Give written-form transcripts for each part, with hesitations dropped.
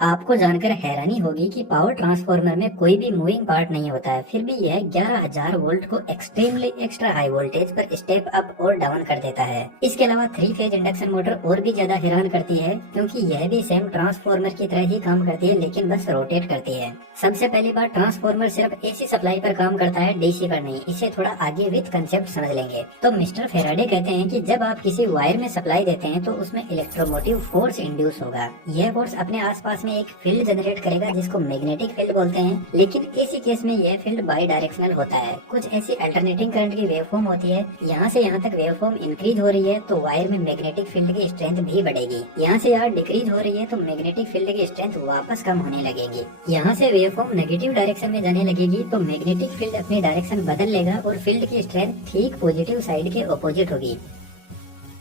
आपको जानकर हैरानी होगी कि पावर ट्रांसफार्मर में कोई भी मूविंग पार्ट नहीं होता है, फिर भी यह 11,000 वोल्ट को एक्सट्रीमली एक्स्ट्रा हाई वोल्टेज पर स्टेप अप और डाउन कर देता है। इसके अलावा 3 फेज इंडक्शन मोटर और भी ज्यादा हैरान करती है, क्योंकि यह भी सेम ट्रांसफार्मर की तरह ही काम करती है, लेकिन बस रोटेट करती है। सबसे पहली बात, ट्रांसफार्मर सिर्फ एसी सप्लाई पर काम करता है, डीसी पर नहीं। इसे थोड़ा आगे विद कंसेप्ट समझ लेंगे तो मिस्टर फेराडे कहते हैं कि जब आप किसी वायर में सप्लाई देते हैं तो उसमें इलेक्ट्रोमोटिव फोर्स इंड्यूस होगा। यह फोर्स अपने आसपास में एक फील्ड जनरेट करेगा जिसको मैग्नेटिक फील्ड बोलते हैं, लेकिन एसी केस में यह फील्ड बाई डायरेक्शनल होता है। कुछ ऐसी अल्टरनेटिंग करंट की वेवफॉर्म होती है, यहाँ से यहाँ तक वेवफॉर्म इंक्रीज हो रही है तो वायर में मैग्नेटिक फील्ड की स्ट्रेंथ भी बढ़ेगी। यहाँ से यहाँ डिक्रीज हो रही है तो मैग्नेटिक फील्ड की स्ट्रेंथ वापस कम होने लगेगी। यहाँ से वेवफॉर्म नेगेटिव डायरेक्शन में जाने लगेगी तो मैग्नेटिक फील्ड अपनी डायरेक्शन बदल लेगा और फील्ड की स्ट्रेंथ ठीक पॉजिटिव साइड के ऑपोजिट होगी।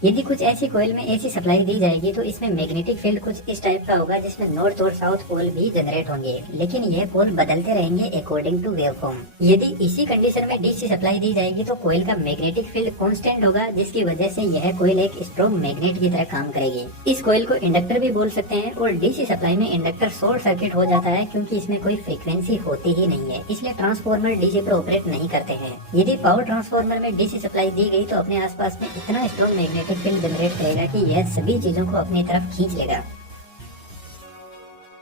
यदि कुछ ऐसी कोयल में ऐसी सप्लाई दी जाएगी तो इसमें मैग्नेटिक फील्ड कुछ इस टाइप का होगा, जिसमें नॉर्थ और साउथ पोल भी जनरेट होंगे, लेकिन यह पोल बदलते रहेंगे अकॉर्डिंग टू वेवफॉर्म। यदि इसी कंडीशन में डीसी सप्लाई दी जाएगी तो कोयल का मैग्नेटिक फील्ड कांस्टेंट होगा, जिसकी वजह से यह कोयल एक स्ट्रॉन्ग मैग्नेट की तरह काम करेगी। इस कोयल को इंडक्टर भी बोल सकते हैं और डीसी सप्लाई में इंडक्टर शॉर्ट सर्किट हो जाता है, क्योंकि इसमें कोई फ्रीक्वेंसी होती ही नहीं है, इसलिए ट्रांसफार्मर डीसी पर ऑपरेट नहीं करते हैं। यदि पावर ट्रांसफार्मर में डीसी सप्लाई दी गई तो अपने आसपास में इतना स्ट्रॉन्ग मैग्नेटिक फील्ड जनरेट करेगा कि यह सभी चीजों को अपनी तरफ खींच लेगा।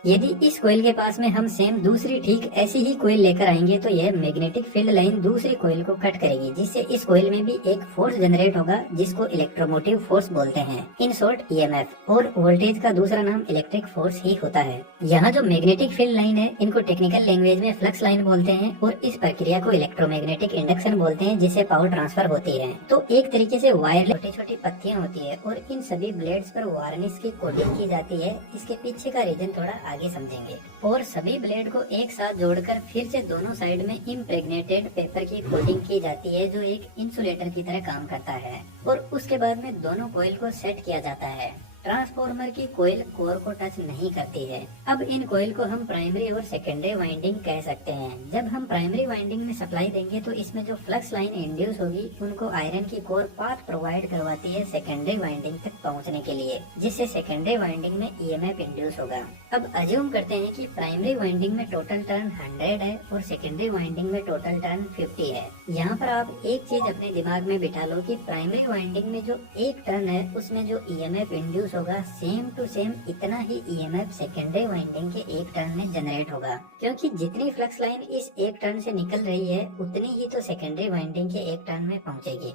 यदि इस कोयल के पास में हम सेम दूसरी ठीक ऐसी ही कोयल लेकर आएंगे तो यह मैग्नेटिक फील्ड लाइन दूसरी कोयल को कट करेगी, जिससे इस कोयल में भी एक फोर्स जनरेट होगा जिसको इलेक्ट्रोमोटिव फोर्स बोलते हैं, इन शॉर्ट ईएमएफ, और वोल्टेज का दूसरा नाम इलेक्ट्रिक फोर्स ही होता है। यहाँ जो मैग्नेटिक फील्ड लाइन है इनको टेक्निकल लैंग्वेज में फ्लक्स लाइन बोलते हैं और इस प्रक्रिया को इलेक्ट्रोमैग्नेटिक इंडक्शन बोलते हैं, जिससे पावर ट्रांसफर होती है। तो एक तरीके से वायर छोटी छोटी पत्तियां होती है और इन सभी ब्लेड्स पर वार्निश की कोटिंग की जाती है। इसके पीछे का रीजन थोड़ा आगे समझेंगे। और सभी ब्लेड को एक साथ जोड़कर फिर से दोनों साइड में इम्प्रेग्नेटेड पेपर की कोटिंग की जाती है, जो एक इंसुलेटर की तरह काम करता है, और उसके बाद में दोनों कॉइल को सेट किया जाता है। ट्रांसफार्मर की कोयल कोर को टच नहीं करती है। अब इन कोयल को हम प्राइमरी और सेकेंडरी वाइंडिंग कह सकते हैं। जब हम प्राइमरी वाइंडिंग में सप्लाई देंगे तो इसमें जो फ्लक्स लाइन इंड्यूस होगी उनको आयरन की कोर पाथ प्रोवाइड करवाती है सेकेंडरी वाइंडिंग तक पहुंचने के लिए, जिससे सेकेंडरी वाइंडिंग में ईएमएफ इंड्यूस होगा। अब अज्यूम करते हैं कि प्राइमरी वाइंडिंग में टोटल टर्न 100 है और सेकेंडरी वाइंडिंग में टोटल टर्न 50 है। यहाँ पर आप एक चीज अपने दिमाग में बिठा लो कि प्राइमरी वाइंडिंग में जो एक टर्न है उसमें जो ईएमएफ इंड्यूस होगा सेम टू सेम इतना ही ईएमएफ सेकेंडरी वाइंडिंग के एक टर्न में जनरेट होगा, क्योंकि जितनी फ्लक्स लाइन इस एक टर्न से निकल रही है उतनी ही तो सेकेंडरी वाइंडिंग के एक टर्न में पहुंचेगी।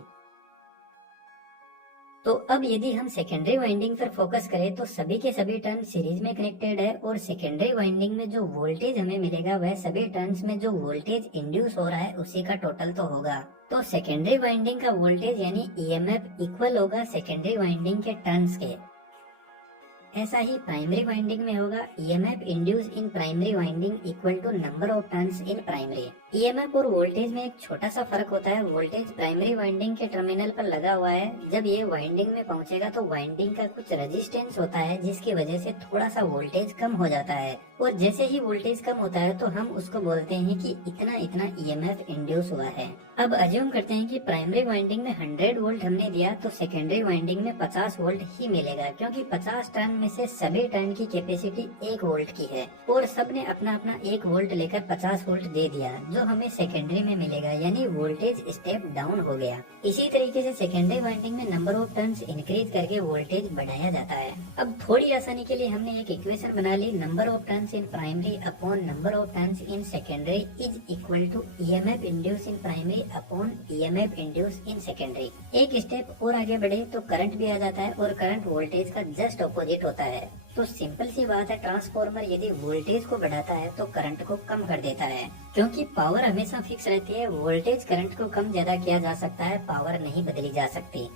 तो अब यदि हम सेकेंडरी वाइंडिंग पर फोकस करें तो सभी के सभी टर्न सीरीज में कनेक्टेड है और सेकेंडरी वाइंडिंग में जो वोल्टेज हमें मिलेगा वह सभी टर्न्स में जो वोल्टेज इंड्यूस हो रहा है उसी का टोटल तो होगा। तो सेकेंडरी वाइंडिंग का वोल्टेज यानी ईएमएफ इक्वल होगा सेकेंडरी वाइंडिंग के टर्न्स के। ऐसा ही प्राइमरी वाइंडिंग में होगा EMF induce in primary winding equal to number of turns in primary. EMF और वोल्टेज में एक छोटा सा फर्क होता है। वोल्टेज प्राइमरी वाइंडिंग के टर्मिनल पर लगा हुआ है, जब ये वाइंडिंग में पहुंचेगा तो वाइंडिंग का कुछ रेजिस्टेंस होता है जिसकी वजह से थोड़ा सा वोल्टेज कम हो जाता है, और जैसे ही वोल्टेज कम होता है तो हम उसको बोलते हैं कि इतना इतना ईएमएफ इंड्यूस हुआ है। अब अज्यूम करते हैं कि प्राइमरी वाइंडिंग में 100 वोल्ट हमने दिया तो सेकेंडरी वाइंडिंग में 50 वोल्ट ही मिलेगा, क्योंकि 50 टर्न में से सभी टर्न की कैपेसिटी 1 वोल्ट की है और सबने अपना अपना 1 वोल्ट लेकर 50 वोल्ट दे दिया, जो हमें सेकेंडरी में मिलेगा, यानी वोल्टेज स्टेप डाउन हो गया। इसी तरीके से सेकेंडरी वाइंडिंग में नंबर ऑफ टर्न्स इंक्रीज करके वोल्टेज बढ़ाया जाता है। अब थोड़ी आसानी के लिए हमने एक इक्वेशन बना ली, number of turns in primary upon number of turns in secondary is equal to EMF induce in primary upon EMF induce in secondary. एक स्टेप और आगे बढ़े तो करंट भी आ जाता है और करंट वोल्टेज का जस्ट ऑपोजिट होता है। तो सिंपल सी बात है, ट्रांसफार्मर यदि वोल्टेज को बढ़ाता है तो करंट को कम कर देता है, क्योंकि पावर हमेशा फिक्स रहती है। वोल्टेज करंट को कम ज्यादा किया जा सकता है, पावर नहीं बदली जा सकती।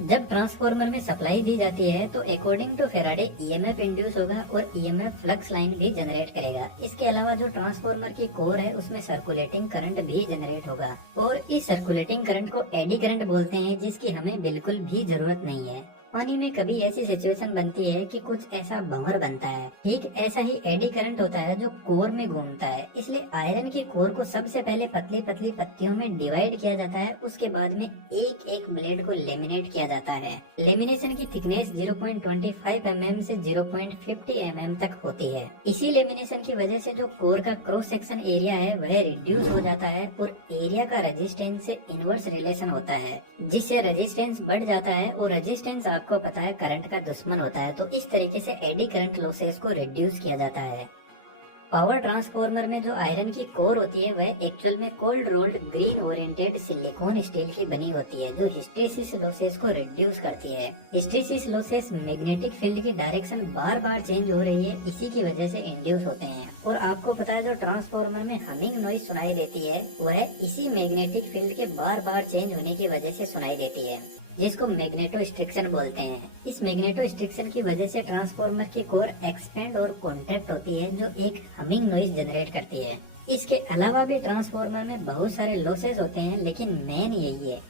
जब ट्रांसफार्मर में सप्लाई दी जाती है तो according to Faraday EMF induce होगा और ईएमएफ फ्लक्स लाइन भी जनरेट करेगा। इसके अलावा जो ट्रांसफार्मर की कोर है उसमें सर्कुलेटिंग करंट भी जनरेट होगा और इस सर्कुलेटिंग करंट को एडी करंट बोलते हैं, जिसकी हमें बिल्कुल भी जरूरत नहीं है। पानी में कभी ऐसी सिचुएशन बनती है कि कुछ ऐसा भंवर बनता है, ठीक ऐसा ही एडी करंट होता है जो कोर में घूमता है। इसलिए आयरन के कोर को सबसे पहले पतली पतली पत्तियों में डिवाइड किया जाता है, उसके बाद में एक एक ब्लेड को लेमिनेट किया जाता है। लेमिनेशन की थिकनेस 0.25 mm से 0.50 mm तक होती है। इसी लेमिनेशन की वजह से जो कोर का क्रॉस सेक्शन एरिया है वह रिड्यूस हो जाता है और एरिया का रेजिस्टेंस से इनवर्स रिलेशन होता है, जिससे रेजिस्टेंस बढ़ जाता है और रेजिस्टेंस आपको पता है करंट का दुश्मन होता है। तो इस तरीके से एडी करंट लॉसेस को रिड्यूस किया जाता है। पावर ट्रांसफार्मर में जो आयरन की कोर होती है वह एक्चुअल में cold rolled green oriented silicon steel की बनी होती है, जो हिस्टेरिसिस लॉसेस को रिड्यूस करती है। हिस्टेरिसिस लॉसेस मैग्नेटिक फील्ड की डायरेक्शन बार बार चेंज हो रही है, इसी की वजह से इंड्यूस होते हैं। और आपको पता है जो ट्रांसफार्मर में हमिंग नॉइज सुनाई देती है वह इसी मैग्नेटिक फील्ड के बार बार चेंज होने की वजह से सुनाई देती है, जिसको मैग्नेटो स्ट्रिक्शन बोलते हैं। इस मैग्नेटो स्ट्रिक्शन की वजह से ट्रांसफार्मर की कोर एक्सपेंड और कॉन्ट्रैक्ट होती है, जो एक हमिंग नॉइज जनरेट करती है। इसके अलावा भी ट्रांसफार्मर में बहुत सारे लॉसेस होते हैं, लेकिन मेन यही है।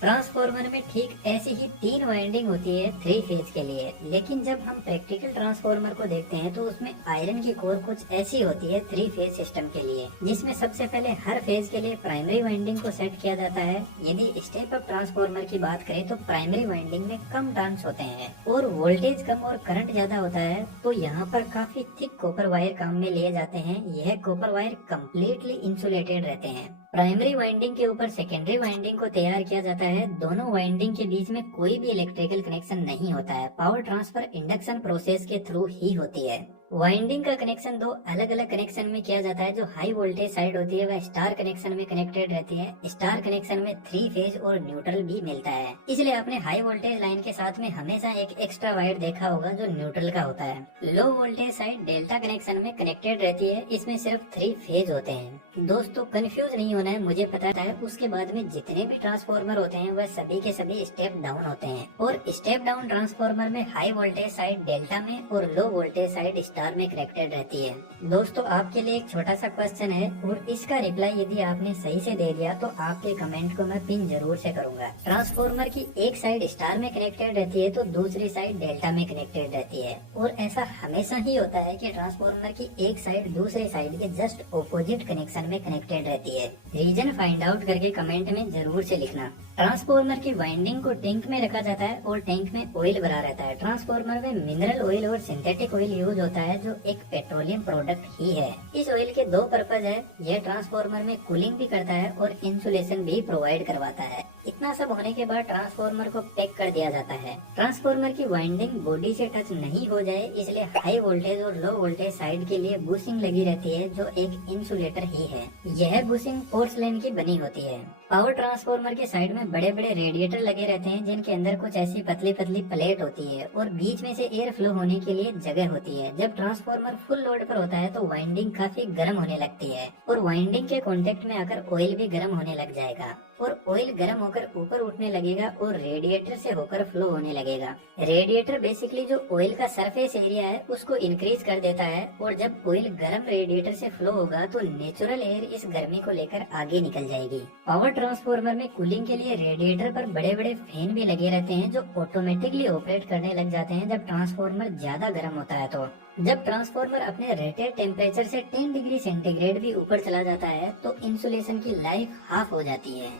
ट्रांसफार्मर में ठीक ऐसी ही 3 वाइंडिंग होती है 3 फेज के लिए, लेकिन जब हम प्रैक्टिकल ट्रांसफार्मर को देखते हैं तो उसमें आयरन की कोर कुछ ऐसी होती है 3 फेज सिस्टम के लिए, जिसमें सबसे पहले हर फेज के लिए प्राइमरी वाइंडिंग को सेट किया जाता है। यदि स्टेप अप ट्रांसफार्मर की बात करें तो प्राइमरी वाइंडिंग में कम टर्न्स होते हैं और वोल्टेज कम और करंट ज्यादा होता है, तो यहाँ पर काफी थिक कॉपर वायर काम में लिए जाते हैं। यह कॉपर वायर कम्प्लीटली इंसुलेटेड रहते हैं। प्राइमरी वाइंडिंग के ऊपर सेकेंडरी वाइंडिंग को तैयार किया जाता है। दोनों वाइंडिंग के बीच में कोई भी इलेक्ट्रिकल कनेक्शन नहीं होता है। पावर ट्रांसफर इंडक्शन प्रोसेस के थ्रू ही होती है। वाइंडिंग का कनेक्शन 2 अलग अलग कनेक्शन में किया जाता है। जो हाई वोल्टेज साइड होती है वह स्टार कनेक्शन में कनेक्टेड रहती है। स्टार कनेक्शन में 3 फेज और न्यूट्रल भी मिलता है, इसलिए आपने हाई वोल्टेज लाइन के साथ में हमेशा एक एक्स्ट्रा वायर देखा होगा जो न्यूट्रल का होता है। Low voltage side delta connection में कनेक्टेड रहती है, इसमें सिर्फ 3 फेज होते हैं। दोस्तों कंफ्यूज नहीं होना है, मुझे पता है। उसके बाद में जितने भी ट्रांसफार्मर होते हैं वह सभी के सभी स्टेप डाउन होते हैं, और स्टेप डाउन ट्रांसफार्मर में हाई वोल्टेज साइड डेल्टा में और लो वोल्टेज साइड स्टार में कनेक्टेड रहती है। दोस्तों आपके लिए एक छोटा सा क्वेश्चन है और इसका रिप्लाई यदि आपने सही से दे दिया तो आपके कमेंट को मैं पिन जरूर से करूंगा। ट्रांसफार्मर की एक साइड स्टार में कनेक्टेड रहती है तो दूसरी साइड डेल्टा में कनेक्टेड रहती है, और ऐसा हमेशा ही होता है कि ट्रांसफार्मर की एक साइड दूसरी साइड के जस्ट ऑपोजिट कनेक्शन में कनेक्टेड रहती है। रीजन फाइंड आउट करके कमेंट में जरूर से लिखना। ट्रांसफार्मर की वाइंडिंग को टैंक में रखा जाता है और टैंक में ऑयल भरा रहता है। ट्रांसफार्मर में मिनरल ऑयल और सिंथेटिक ऑयल यूज होता है, जो एक पेट्रोलियम प्रोडक्ट ही है। इस ऑयल के 2 पर्पज है। यह ट्रांसफार्मर में कूलिंग भी करता है और इंसुलेशन भी प्रोवाइड करवाता है। इतना सब होने के बाद ट्रांसफार्मर को पैक कर दिया जाता है। ट्रांसफार्मर की वाइंडिंग बॉडी से टच नहीं हो जाए इसलिए हाई वोल्टेज और लो वोल्टेज साइड के लिए बुशिंग लगी रहती है, जो एक इंसुलेटर ही है। यह बुशिंग पोर्सलेन की बनी होती है। पावर ट्रांसफार्मर के साइड में बड़े बड़े रेडिएटर लगे रहते हैं, जिनके अंदर कुछ ऐसी पतली पतली प्लेट होती है और बीच में से एयर फ्लो होने के लिए जगह होती है। जब ट्रांसफार्मर फुल लोड पर होता है तो वाइंडिंग काफी गर्म होने लगती है और वाइंडिंग के कांटेक्ट में आकर ऑयल भी गर्म होने लग जाएगा और ऑयल गर्म होकर ऊपर उठने लगेगा और रेडिएटर से होकर फ्लो होने लगेगा। रेडिएटर बेसिकली जो ऑयल का सरफेस एरिया है उसको इंक्रीज कर देता है, और जब ऑयल गर्म रेडिएटर से फ्लो होगा तो नेचुरल एयर इस गर्मी को लेकर आगे निकल जाएगी। पावर ट्रांसफार्मर में कूलिंग के लिए रेडिएटर पर बड़े बड़े फैन भी लगे रहते हैं, जो ऑटोमेटिकली ऑपरेट करने लग जाते हैं जब ट्रांसफार्मर ज्यादा गर्म होता है। तो जब ट्रांसफार्मर अपने रेटेड टेम्परेचर से 10 डिग्री सेंटीग्रेड भी ऊपर चला जाता है तो इंसुलेशन की लाइफ हाफ हो जाती है।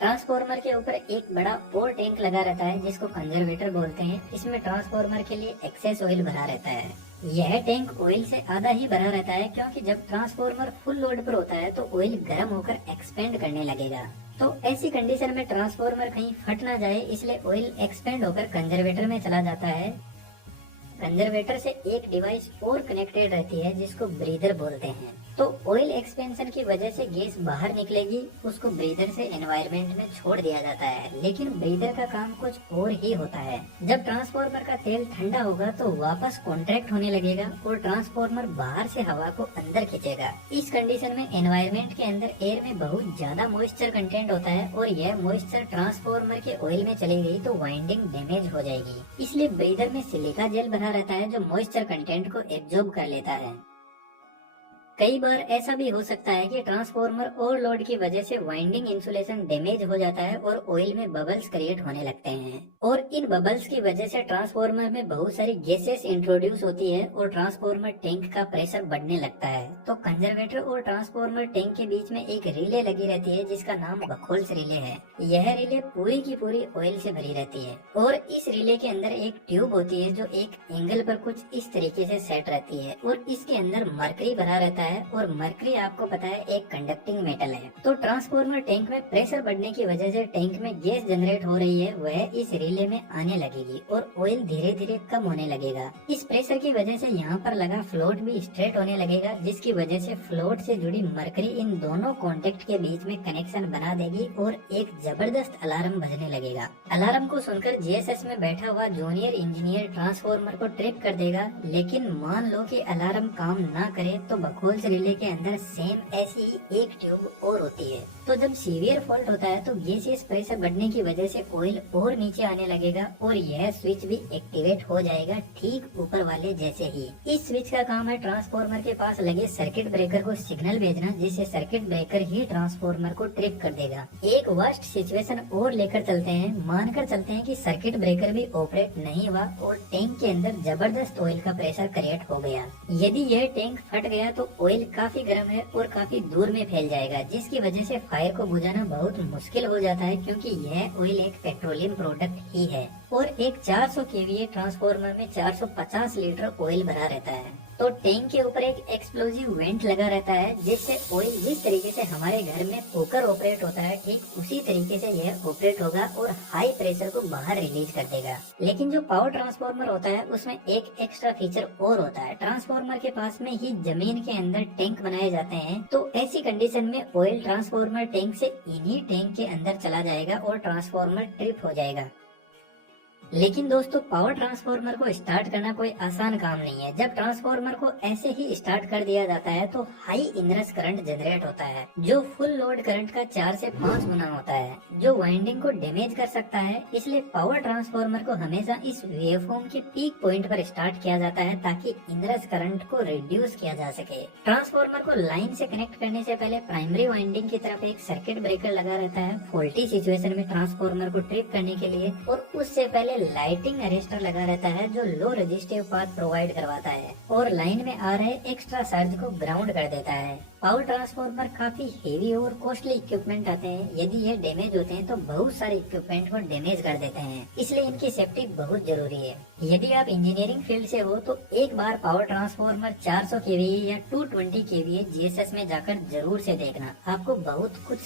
ट्रांसफार्मर के ऊपर एक बड़ा और टैंक लगा रहता है जिसको कंजर्वेटर बोलते हैं। इसमें ट्रांसफार्मर के लिए एक्सेस ऑयल भरा रहता है। यह टैंक ऑयल से आधा ही भरा रहता है, क्योंकि जब ट्रांसफार्मर फुल लोड पर होता है तो ऑयल गर्म होकर एक्सपेंड करने लगेगा। तो ऐसी कंडीशन में ट्रांसफार्मर कहीं फट ना जाए इसलिए ऑयल एक्सपेंड होकर कंजर्वेटर में चला जाता है। कंजर्वेटर से एक डिवाइस और कनेक्टेड रहती है जिसको ब्रीदर बोलते हैं। तो ऑयल एक्सपेंशन की वजह से गैस बाहर निकलेगी, उसको ब्रीदर से एनवायरनमेंट में छोड़ दिया जाता है। लेकिन ब्रीदर का काम कुछ और ही होता है। जब ट्रांसफार्मर का तेल ठंडा होगा तो वापस कॉन्ट्रैक्ट होने लगेगा और ट्रांसफार्मर बाहर से हवा को अंदर खींचेगा। इस कंडीशन में एनवायरनमेंट के अंदर एयर में बहुत ज्यादा मॉइस्चर कंटेंट होता है और यह मॉइस्चर ट्रांसफार्मर के ऑयल में चली गई तो वाइंडिंग डैमेज हो जाएगी। इसलिए ब्रीदर में सिलिका जेल भरा रहता है जो मॉइस्चर कंटेंट को एब्जॉर्ब कर लेता है। कई बार ऐसा भी हो सकता है कि ट्रांसफार्मर ओवरलोड की वजह से वाइंडिंग इंसुलेशन डैमेज हो जाता है और ऑयल में बबल्स क्रिएट होने लगते हैं, और इन बबल्स की वजह से ट्रांसफार्मर में बहुत सारी गैसेस इंट्रोड्यूस होती है और ट्रांसफार्मर टैंक का प्रेशर बढ़ने लगता है। तो कंजर्वेटर और ट्रांसफार्मर टैंक के बीच में एक रिले लगी रहती है जिसका नाम बखोल्स रिले है। यह रिले पूरी की पूरी ऑयल से भरी रहती है और इस रिले के अंदर एक ट्यूब होती है जो एक एंगल पर कुछ इस तरीके से सेट रहती है और इसके अंदर मरकरी भरा रहता है, और मरकरी आपको पता है एक कंडक्टिंग मेटल है। तो ट्रांसफार्मर टैंक में प्रेशर बढ़ने की वजह से टैंक में गैस जनरेट हो रही है, वह इस रिले में आने लगेगी और ऑयल धीरे धीरे कम होने लगेगा। इस प्रेशर की वजह से यहाँ पर लगा फ्लोट भी स्ट्रेट होने लगेगा, जिसकी वजह से फ्लोट से जुड़ी मरकरी इन दोनों कॉन्टेक्ट के बीच में कनेक्शन बना देगी और एक जबरदस्त अलार्म बजने लगेगा। अलार्म को सुनकर जीएसएस में बैठा हुआ जूनियर इंजीनियर ट्रांसफार्मर को ट्रिप कर देगा, लेकिन मान लो कि अलार्म काम ना करे तो बखोल्स रिले के अंदर सेम ऐसी ही एक ट्यूब और होती है। तो जब सीवियर फॉल्ट होता है तो गैसियस प्रेशर बढ़ने की वजह से ऑयल और नीचे आने लगेगा और यह स्विच भी एक्टिवेट हो जाएगा ठीक ऊपर वाले जैसे ही। इस स्विच का काम है ट्रांसफार्मर के पास लगे सर्किट ब्रेकर को सिग्नल भेजना, जिससे सर्किट ब्रेकर ही ट्रांसफार्मर को ट्रिप कर देगा। एक वर्स्ट सिचुएशन और लेकर चलते हैं, मानकर चलते हैं कि सर्किट ब्रेकर भी ऑपरेट नहीं हुआ और टैंक के अंदर जबरदस्त ऑयल का प्रेशर क्रिएट हो गया। यदि यह टैंक फट गया तो ऑयल काफी गर्म है और काफी दूर में फैल जाएगा, जिसकी वजह से फायर को बुझाना बहुत मुश्किल हो जाता है, क्योंकि यह ऑयल एक पेट्रोलियम प्रोडक्ट ही है और एक 400 केवीए ट्रांसफार्मर में 450 लीटर ऑयल भरा रहता है। तो टैंक के ऊपर एक एक्सप्लोजिव वेंट लगा रहता है, जिससे ऑयल जिस तरीके से हमारे घर में कुकर ऑपरेट होता है ठीक उसी तरीके से यह ऑपरेट होगा और हाई प्रेशर को बाहर रिलीज कर देगा। लेकिन जो पावर ट्रांसफार्मर होता है उसमें एक एक्स्ट्रा फीचर और होता है, ट्रांसफार्मर के पास में ही जमीन के अंदर टैंक बनाए जाते हैं। तो ऐसी कंडीशन में ऑयल ट्रांसफार्मर टैंक से इन्हीं टैंक के अंदर चला जाएगा और ट्रांसफार्मर ट्रिप हो जाएगा। लेकिन दोस्तों, पावर ट्रांसफार्मर को स्टार्ट करना कोई आसान काम नहीं है। जब ट्रांसफार्मर को ऐसे ही स्टार्ट कर दिया जाता है तो हाई इनरस करंट जनरेट होता है, जो फुल लोड करंट का 4 से 5 गुना होता है, जो वाइंडिंग को डैमेज कर सकता है। इसलिए पावर ट्रांसफार्मर को हमेशा इस वेवफॉर्म के पीक पॉइंट पर स्टार्ट किया जाता है ताकि इनरस करंट को रिड्यूस किया जा सके। ट्रांसफार्मर को लाइन से कनेक्ट करने से पहले प्राइमरी वाइंडिंग की तरफ एक सर्किट ब्रेकर लगा रहता है फॉल्टी सिचुएशन में ट्रांसफार्मर को ट्रिप करने के लिए, और उससे पहले लाइटिंग अरेस्टर लगा रहता है जो लो रेजिस्टिव पाथ प्रोवाइड करवाता है और लाइन में आ रहे एक्स्ट्रा चार्ज को ग्राउंड कर देता है। पावर ट्रांसफार्मर काफी हेवी और कॉस्टली इक्विपमेंट आते हैं, यदि ये डैमेज होते हैं तो बहुत सारे इक्विपमेंट को डैमेज कर देते हैं, इसलिए इनकी सेफ्टी बहुत जरूरी है। यदि आप इंजीनियरिंग फील्ड से हो तो एक बार पावर ट्रांसफार्मर 400 केवीए या 220 केवीए जीएसएस में जाकर जरूर से देखना, आपको बहुत कुछ